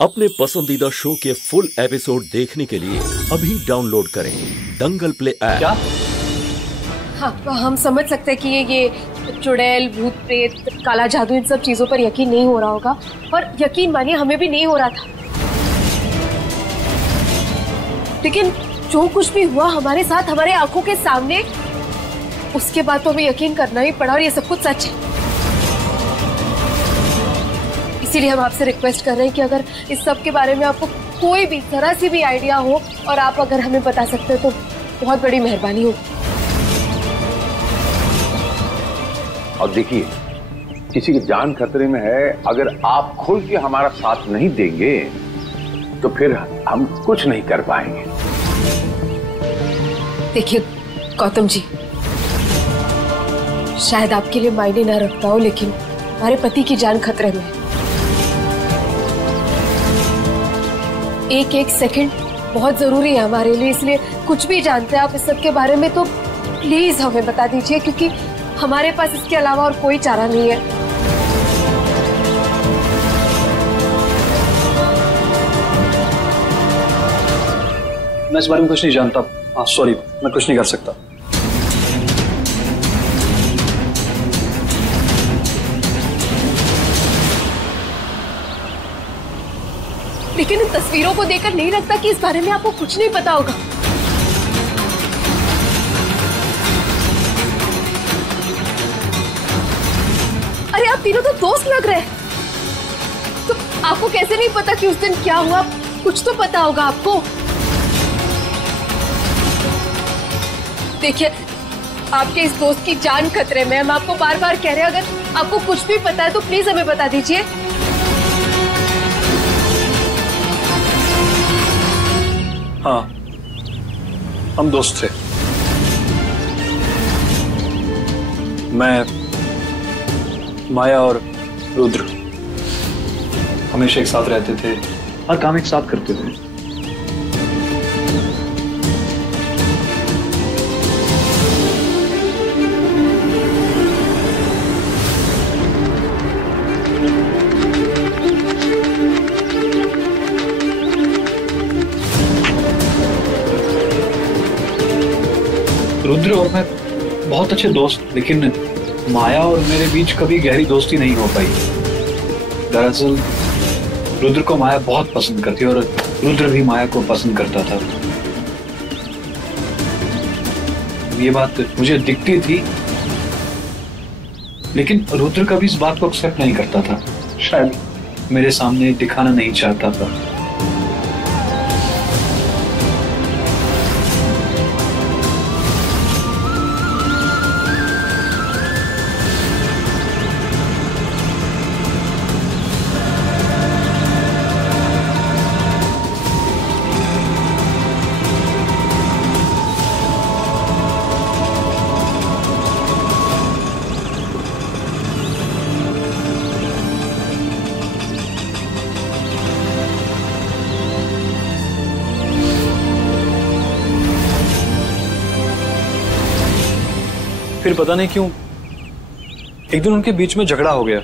अपने पसंदीदा शो के फुल एपिसोड देखने के लिए अभी डाउनलोड करें दंगल प्ले ऐप। क्या? हाँ, हम समझ सकते हैं कि ये चुड़ैल, भूत प्रेत, काला जादू, इन सब चीजों पर यकीन नहीं हो रहा होगा, और यकीन मानिए हमें भी नहीं हो रहा था। लेकिन जो कुछ भी हुआ हमारे साथ, हमारे आंखों के सामने, उसके बाद तो हमें यकीन करना ही पड़ा, और ये सब कुछ सच है। इसीलिए हम आपसे रिक्वेस्ट कर रहे हैं कि अगर इस सब के बारे में आपको कोई भी जरा सी भी आइडिया हो और आप अगर हमें बता सकते हैं तो बहुत बड़ी मेहरबानी हो। और देखिए, किसी की जान खतरे में है, अगर आप खुल के हमारा साथ नहीं देंगे तो फिर हम कुछ नहीं कर पाएंगे। देखिए गौतम जी, शायद आपके लिए मायने ना रखता हो, लेकिन हमारे पति की जान खतरे में है। एक एक सेकंड बहुत जरूरी है हमारे लिए, इसलिए कुछ भी जानते हैं आप इस सब के बारे में तो प्लीज हमें बता दीजिए, क्योंकि हमारे पास इसके अलावा और कोई चारा नहीं है। मैं इस बारे में कुछ नहीं जानता। हाँ सॉरी, मैं कुछ नहीं कर सकता। लेकिन इन तस्वीरों को देखकर नहीं लगता कि इस बारे में आपको कुछ नहीं पता होगा। अरे आप तीनों तो दोस्त लग रहे हैं, तो आपको कैसे नहीं पता कि उस दिन क्या हुआ? कुछ तो पता होगा आपको। देखिए, आपके इस दोस्त की जान खतरे में, हम आपको बार बार कह रहे हैं, अगर आपको कुछ भी पता है तो प्लीज हमें बता दीजिए। हाँ, हम दोस्त थे। मैं, माया और रुद्र हमेशा एक साथ रहते थे, हर काम एक साथ करते थे। रुद्र और मैं बहुत अच्छे दोस्त, लेकिन माया और मेरे बीच कभी गहरी दोस्ती नहीं हो पाई। दरअसल रुद्र को माया बहुत पसंद करती और रुद्र भी माया को पसंद करता था। ये बात मुझे दिखती थी, लेकिन रुद्र कभी इस बात को एक्सेप्ट नहीं करता था। शायद मेरे सामने दिखाना नहीं चाहता था। फिर पता नहीं क्यों एक दिन उनके बीच में झगड़ा हो गया।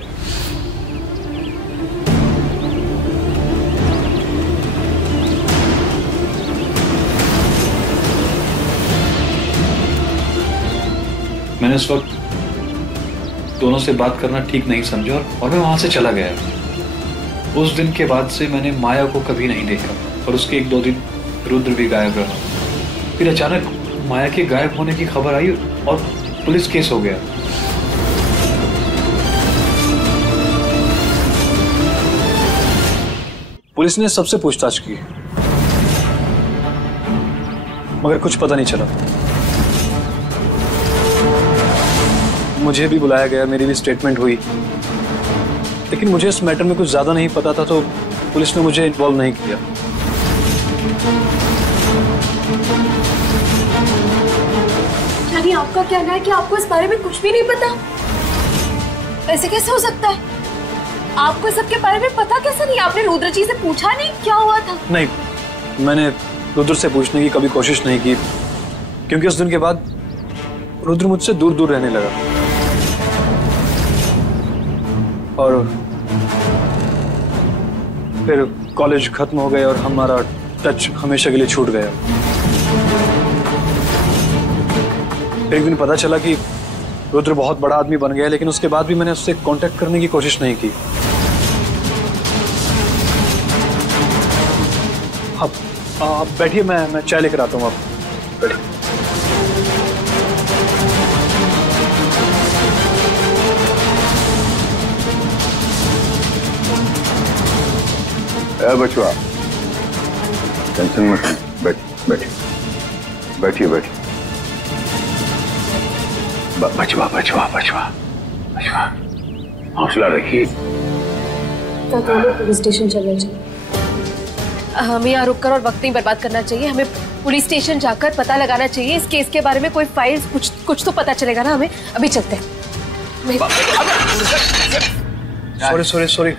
मैंने उस वक्त दोनों से बात करना ठीक नहीं समझा और मैं वहां से चला गया। उस दिन के बाद से मैंने माया को कभी नहीं देखा और उसके एक दो दिन रुद्र भी गायब रहा। फिर अचानक माया के गायब होने की खबर आई और पुलिस केस हो गया। पुलिस ने सबसे पूछताछ की, मगर कुछ पता नहीं चला। मुझे भी बुलाया गया, मेरी भी स्टेटमेंट हुई, लेकिन मुझे इस मैटर में कुछ ज्यादा नहीं पता था, तो पुलिस ने मुझे इन्वॉल्व नहीं किया। यानी आपका कहना है कि आपको इस बारे में कुछ भी नहीं पता? ऐसे कैसे हो सकता है? आपको इस सब के बारे में पता कैसे नहीं? आपने रुद्र जी से पूछा नहीं क्या हुआ था? नहीं, मैंने रुद्र से पूछने की कभी कोशिश नहीं की, क्योंकि उस दिन के बाद रुद्र मुझसे दूर दूर रहने लगा और फिर कॉलेज खत्म हो गए और हमारा टच हमेशा के लिए छूट गया। एक दिन पता चला कि रुद्र बहुत बड़ा आदमी बन गया, लेकिन उसके बाद भी मैंने उससे कांटेक्ट करने की कोशिश नहीं की। आप बैठिए, मैं चाय लेकर आता हूँ। आप बैठिए। बचवा, टेंशन मत, बैठिए बैठिए बैठिए। बचवा बचवा बचवा बचवा, हौसला रखिए। पुलिस स्टेशन चलना चाहिए। हमें यहाँ रुककर और वक्त नहीं बर्बाद करना चाहिए। हमें पुलिस स्टेशन जाकर पता लगाना चाहिए इस केस के बारे में। कोई फाइल्स कुछ तो पता चलेगा ना हमें। अभी चलते हैं। सॉरी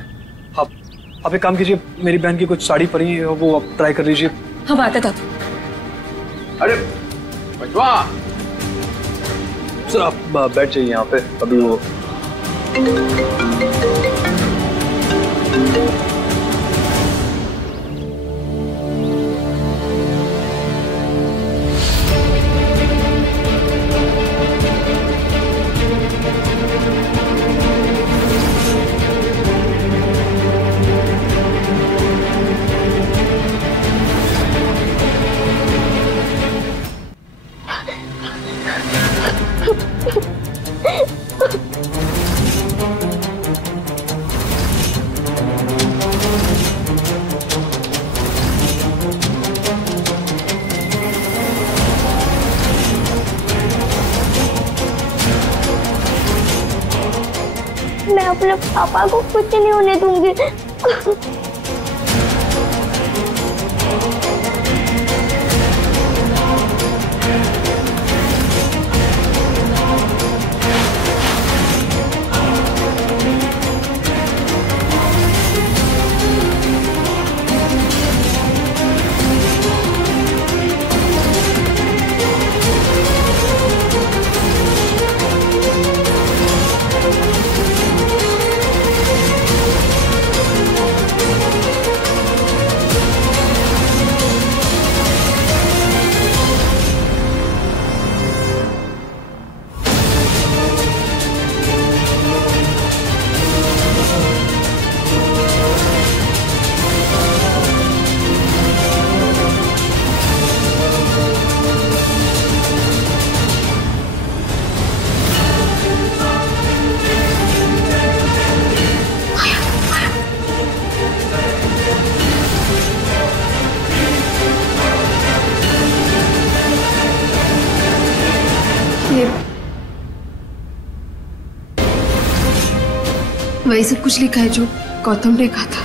आप एक काम कीजिए, मेरी बहन की कुछ साड़ी पड़ी है, वो आप ट्राई कर लीजिए। हम आते दादू। अरे बचवा, सर आप बैठ जाइए यहाँ पे। अभी वो मैं अपने पापा को कुछ नहीं होने दूंगी। वही सब कुछ लिखा है जो गौतम ने कहा था।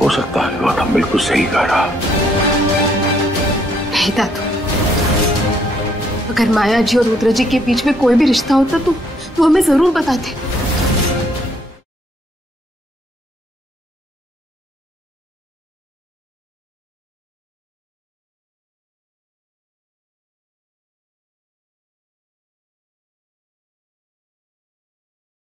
हो सकता है गौतम बिल्कुल सही कह रहा। नहीं दादू, अगर माया जी और रुद्र जी के बीच में कोई भी रिश्ता होता तो वो हमें जरूर बताते।